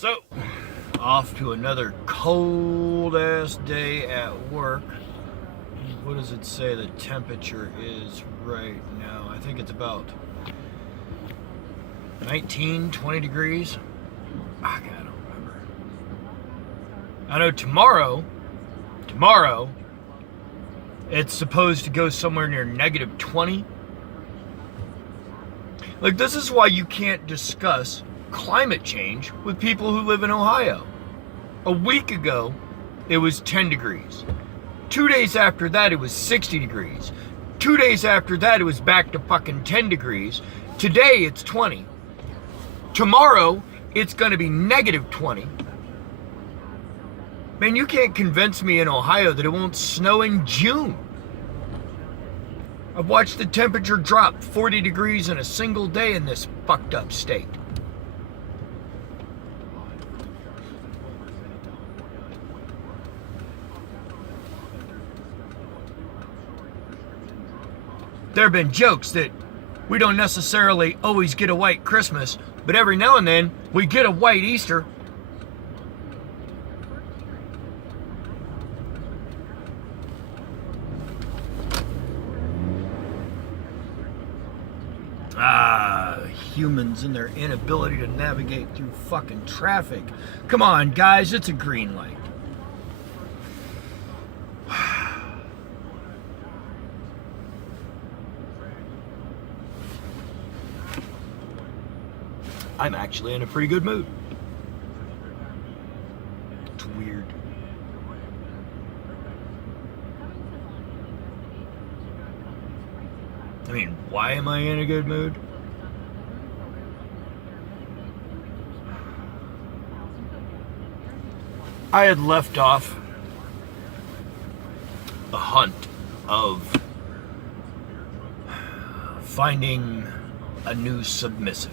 So, off to another cold ass day at work. What does it say the temperature is right now? I think it's about 19, 20 degrees. I don't remember. I know tomorrow, it's supposed to go somewhere near negative 20. Like, this is why you can't discuss climate change with people who live in Ohio. A week ago, it was 10 degrees. 2 days after that, it was 60 degrees. 2 days after that, it was back to fucking 10 degrees. Today, it's 20. Tomorrow, it's going to be negative 20. Man, you can't convince me in Ohio that it won't snow in June. I've watched the temperature drop 40 degrees in a single day in this fucked up state. There have been jokes that we don't necessarily always get a white Christmas, but every now and then we get a white Easter. Humans and their inability to navigate through fucking traffic. Come on, guys, it's a green light. I'm actually in a pretty good mood. It's weird. I mean, why am I in a good mood? I had left off a hunt of finding a new submissive.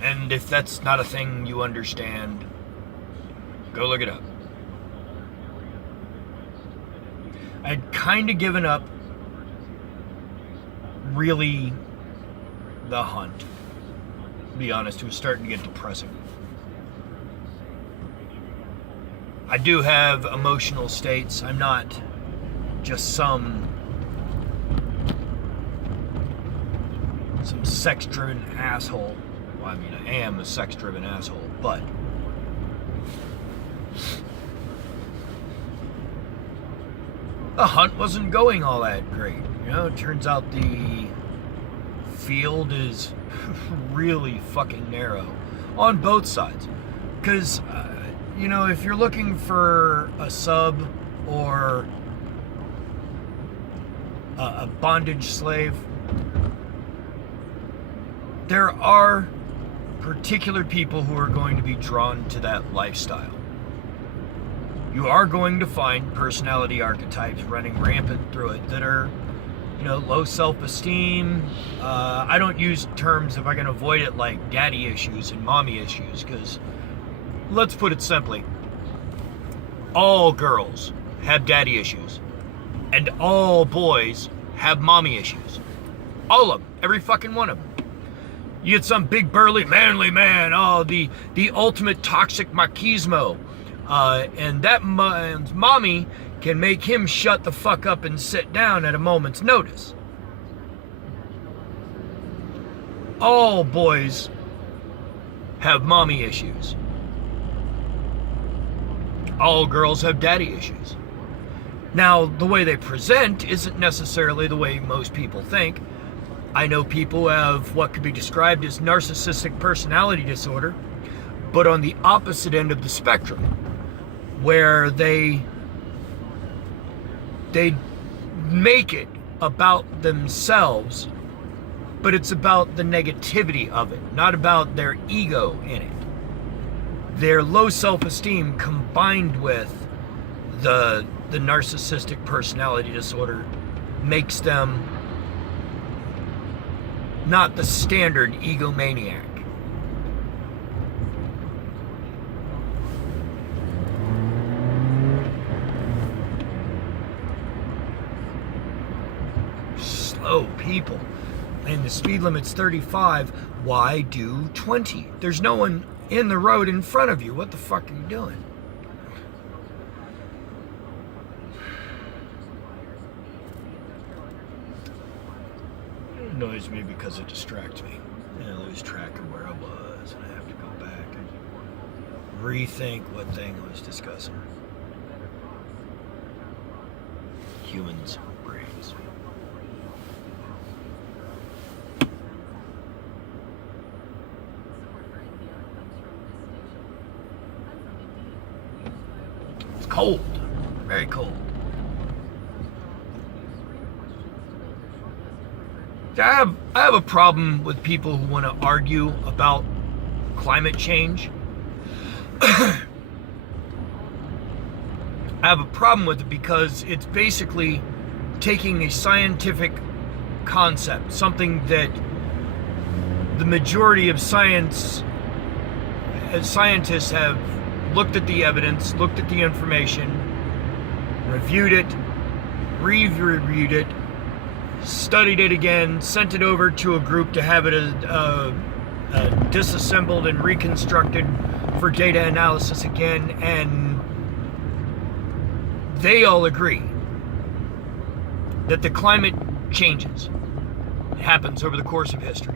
And if that's not a thing you understand, go look it up. I'd kind of given up really the hunt. To be honest, it was starting to get depressing. I do have emotional states. I'm not just some sex-driven asshole. Well, I mean, I am a sex-driven asshole, but the hunt wasn't going all that great. You know, it turns out the field is really fucking narrow on both sides. Because, you know, if you're looking for a sub or a bondage slave, there are particular people who are going to be drawn to that lifestyle. You are going to find personality archetypes running rampant through it that are, you know, low self-esteem. I don't use terms, if I can avoid it, like daddy issues and mommy issues, because let's put it simply. All girls have daddy issues, and all boys have mommy issues. All of them, every fucking one of them. You get some big burly manly man, the ultimate toxic machismo, and that man's mommy can make him shut the fuck up and sit down at a moment's notice. All boys have mommy issues. All girls have daddy issues. Now, the way they present isn't necessarily the way most people think. I know people who have what could be described as narcissistic personality disorder, but on the opposite end of the spectrum, where they make it about themselves, but it's about the negativity of it, not about their ego in it. Their low self-esteem combined with the narcissistic personality disorder makes them not the standard egomaniac. Slow people. and the speed limit's 35, why do 20? There's no one in the road in front of you. What the fuck are you doing? It annoys me because it distracts me. And I lose track of where I was, and I have to go back and rethink what thing I was discussing. Humans' brains. It's cold, very cold. I have a problem with people who want to argue about climate change. I have a problem with it because it's basically taking a scientific concept, something that the majority of scientists have looked at the evidence, looked at the information, reviewed it, reviewed it, studied it again, sent it over to a group to have it disassembled and reconstructed for data analysis again, and they all agree that the climate changes. It happens over the course of history.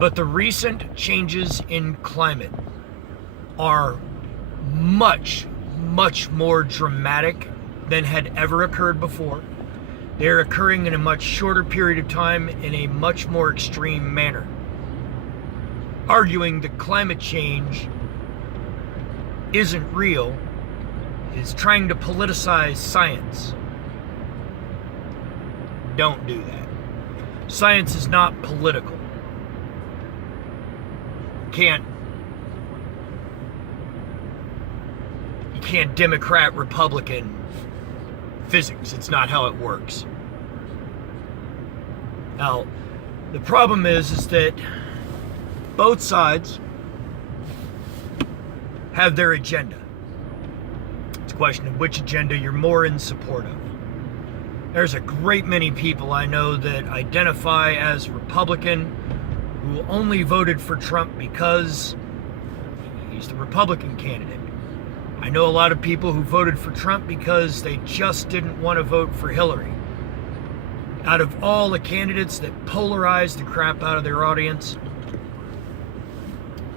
But the recent changes in climate are much, much more dramatic than had ever occurred before. They're occurring in a much shorter period of time in a much more extreme manner. Arguing that climate change isn't real is trying to politicize science. Don't do that. Science is not political. You can't Democrat, Republican physics. It's not how it works. Now, the problem is that both sides have their agenda. It's a question of which agenda you're more in support of. There's a great many people I know that identify as Republican who only voted for Trump because he's the Republican candidate. I know a lot of people who voted for Trump because they just didn't want to vote for Hillary. Out of all the candidates that polarized the crap out of their audience,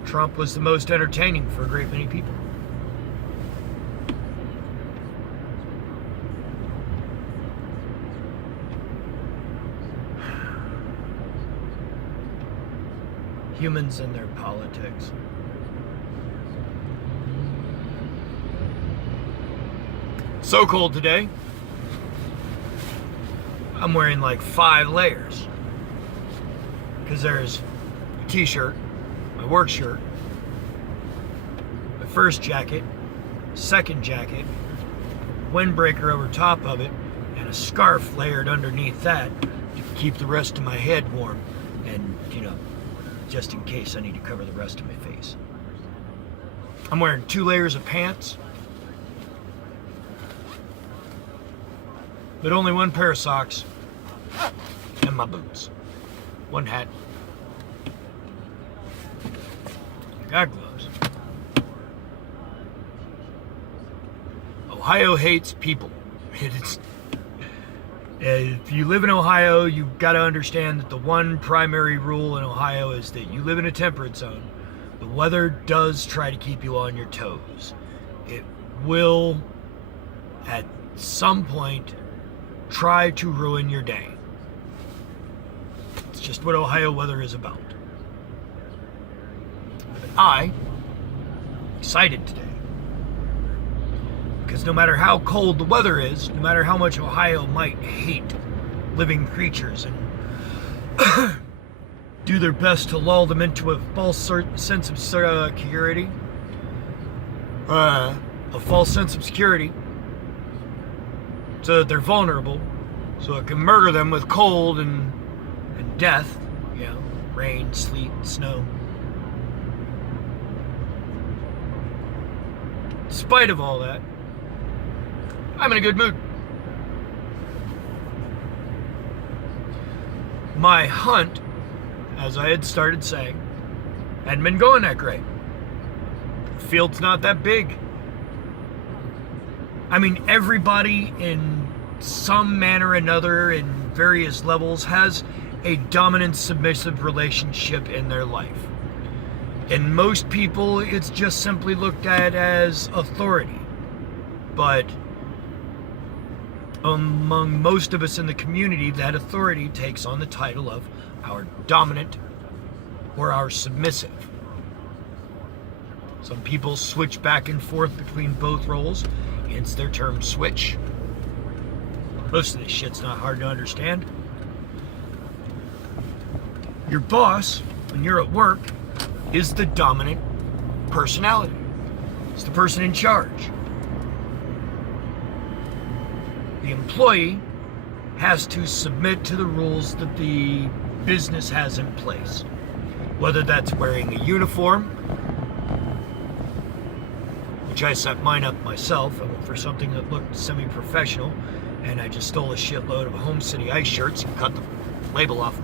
Trump was the most entertaining for a great many people. Humans and their politics. So cold today. I'm wearing like 5 layers. Because there's a t-shirt, my work shirt, my first jacket, second jacket, windbreaker over top of it, and a scarf layered underneath that to keep the rest of my head warm. And, just in case I need to cover the rest of my face. I'm wearing 2 layers of pants, but only 1 pair of socks, and my boots. 1 hat. I got gloves. Ohio hates people. If you live in Ohio, you've got to understand that the one primary rule in Ohio is that you live in a temperate zone. The weather does try to keep you on your toes. It will, at some point, try to ruin your day. It's just what Ohio weather is about. But I'm excited today. Because no matter how cold the weather is, no matter how much Ohio might hate living creatures and do their best to lull them into a false sense of security, so that they're vulnerable, so it can murder them with cold and death, rain, sleet, snow. In spite of all that, I'm in a good mood. my hunt, as I had started saying, hadn't been going that great. The field's not that big. I mean, everybody in some manner or another in various levels has a dominant submissive relationship in their life. And most people, it's just simply looked at as authority. But among most of us in the community, that authority takes on the title of our dominant or our submissive. Some people switch back and forth between both roles, hence their term switch. Most of this shit's not hard to understand. Your boss, when you're at work, is the dominant personality. It's the person in charge. The employee has to submit to the rules that the business has in place. Whether that's wearing a uniform, which I set mine up myself. I went for something that looked semi-professional, and I just stole a shitload of Home City Ice shirts and cut the label off.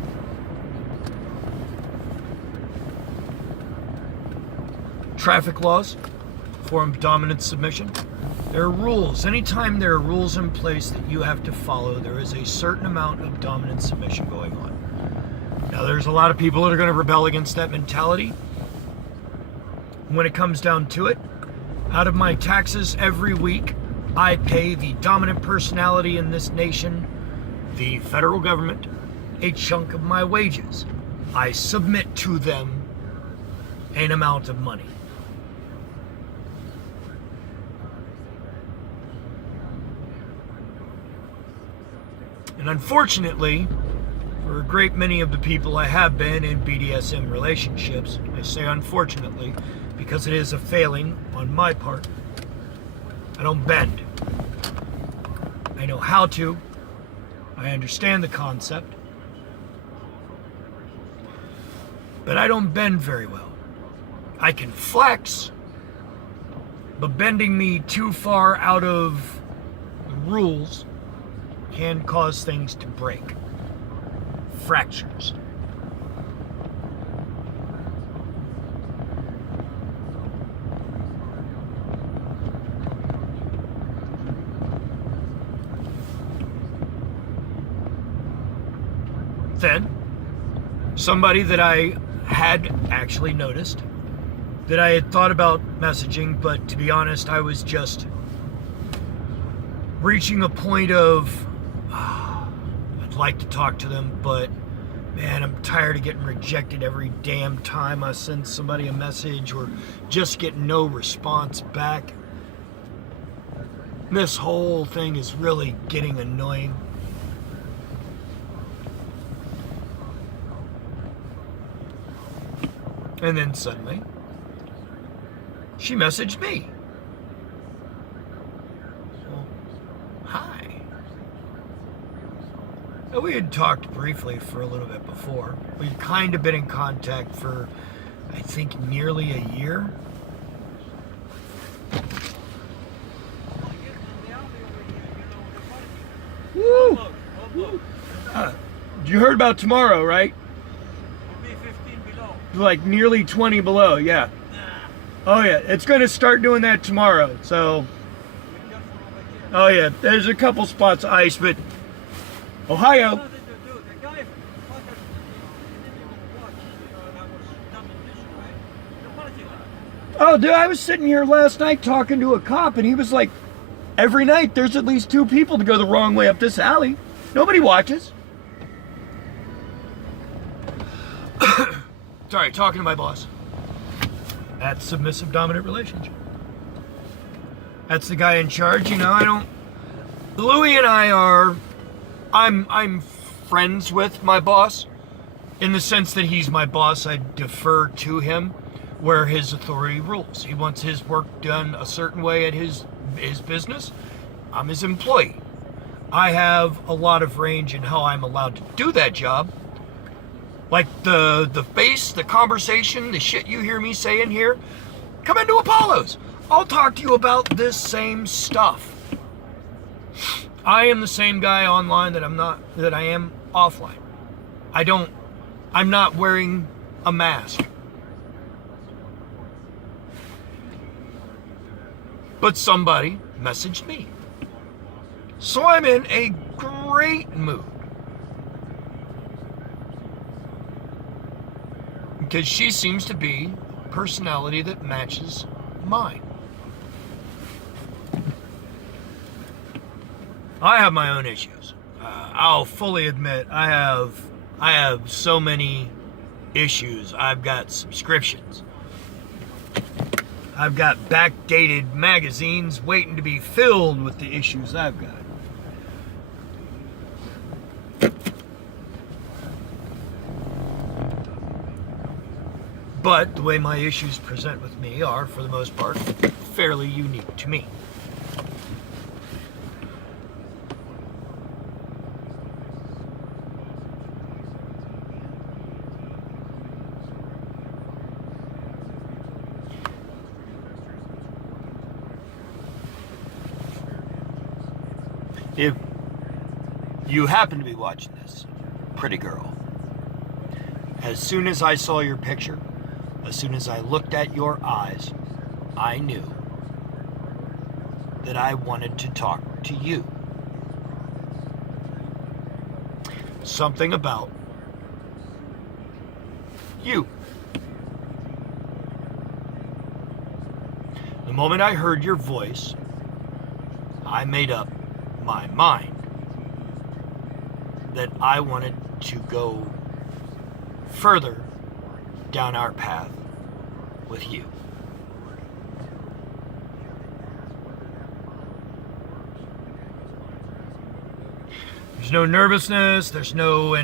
Traffic laws, form of dominant submission. There are rules. Anytime there are rules in place that you have to follow, there is a certain amount of dominant submission going on. Now, there's a lot of people that are going to rebel against that mentality. When it comes down to it, out of my taxes every week, I pay the dominant personality in this nation, the federal government, a chunk of my wages. I submit to them an amount of money. And unfortunately, for a great many of the people I have been in BDSM relationships, I say unfortunately, because it is a failing on my part, I don't bend. I know how to. I understand the concept. But I don't bend very well. I can flex, but bending me too far out of the rules can cause things to break. Fractures. Then, somebody that I had actually noticed, that I had thought about messaging, but to be honest, I was just reaching a point of, I'd like to talk to them, but man, I'm tired of getting rejected every damn time I send somebody a message or just get no response back. This whole thing is really getting annoying. And then suddenly, she messaged me. Well, hi. Now, we had talked briefly for a little bit before. We'd kind of been in contact for, I think, nearly a year. Woo! You heard about tomorrow, right? Like nearly 20 below, yeah. Oh yeah, it's going to start doing that tomorrow, so. Oh yeah, there's a couple spots of ice, but Ohio. Oh, dude, I was sitting here last night talking to a cop, and he was like, every night there's at least 2 people to go the wrong way up this alley. Nobody watches. Sorry, talking to my boss. That's submissive dominant relationship. That's the guy in charge, you know. I don't. Louie and I are. I'm friends with my boss, in the sense that he's my boss. I defer to him where his authority rules. He wants his work done a certain way at his business. I'm his employee. I have a lot of range in how I'm allowed to do that job. Like the face, the conversation, the shit you hear me saying here, come into Apollo's. I'll talk to you about this same stuff. I am the same guy online that I am offline. I'm not wearing a mask. But somebody messaged me. So I'm in a great mood. Because she seems to be a personality that matches mine. I have my own issues. I'll fully admit I have so many issues. I've got subscriptions. I've got backdated magazines waiting to be filled with the issues I've got. But the way my issues present with me are, for the most part, fairly unique to me. If you happen to be watching this, pretty girl, as soon as I saw your picture, as soon as I looked at your eyes, I knew that I wanted to talk to you. Something about you. The moment I heard your voice, I made up my mind that I wanted to go further down our path with you. There's no nervousness, there's no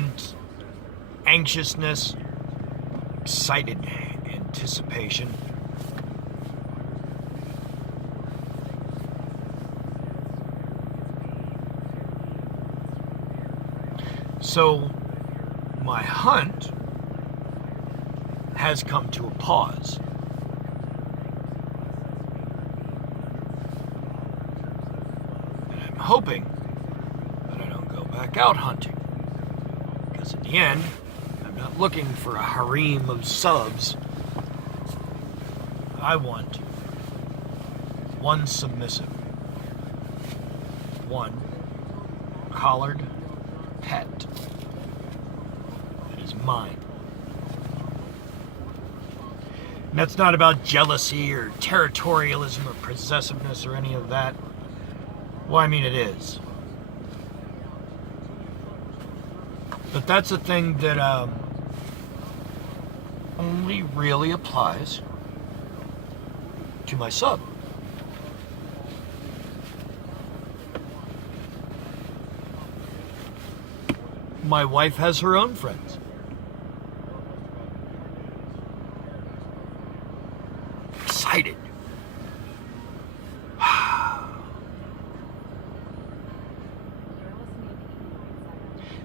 anxiousness, excited anticipation. So my hunt has come to a pause. And I'm hoping that I don't go back out hunting. Because in the end, I'm not looking for a harem of subs. I want one submissive, one collared pet that is mine. And that's not about jealousy or territorialism or possessiveness or any of that. Well, I mean, it is. But that's a thing that only really applies to my sub. My wife has her own friends. Excited.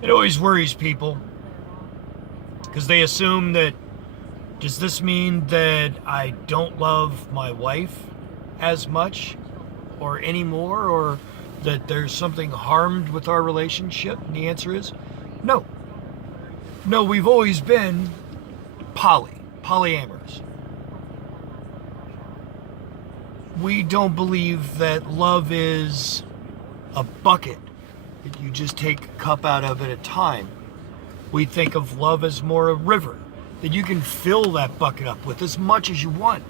It always worries people because they assume that, does this mean that I don't love my wife as much or anymore, or that there's something harmed with our relationship? And the answer is no. No, we've always been polyamorous. We don't believe that love is a bucket that you just take a cup out of at a time. We think of love as more a river that you can fill that bucket up with as much as you want.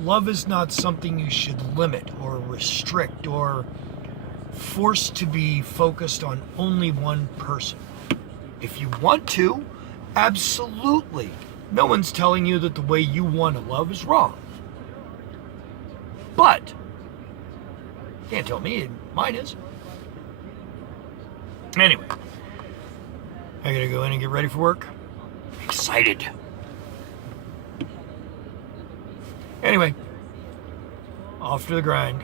Love is not something you should limit or restrict or force to be focused on only one person. If you want to, absolutely. No one's telling you that the way you want to love is wrong. But you can't tell me mine is. Anyway, I gotta go in and get ready for work. Excited. Anyway, off to the grind.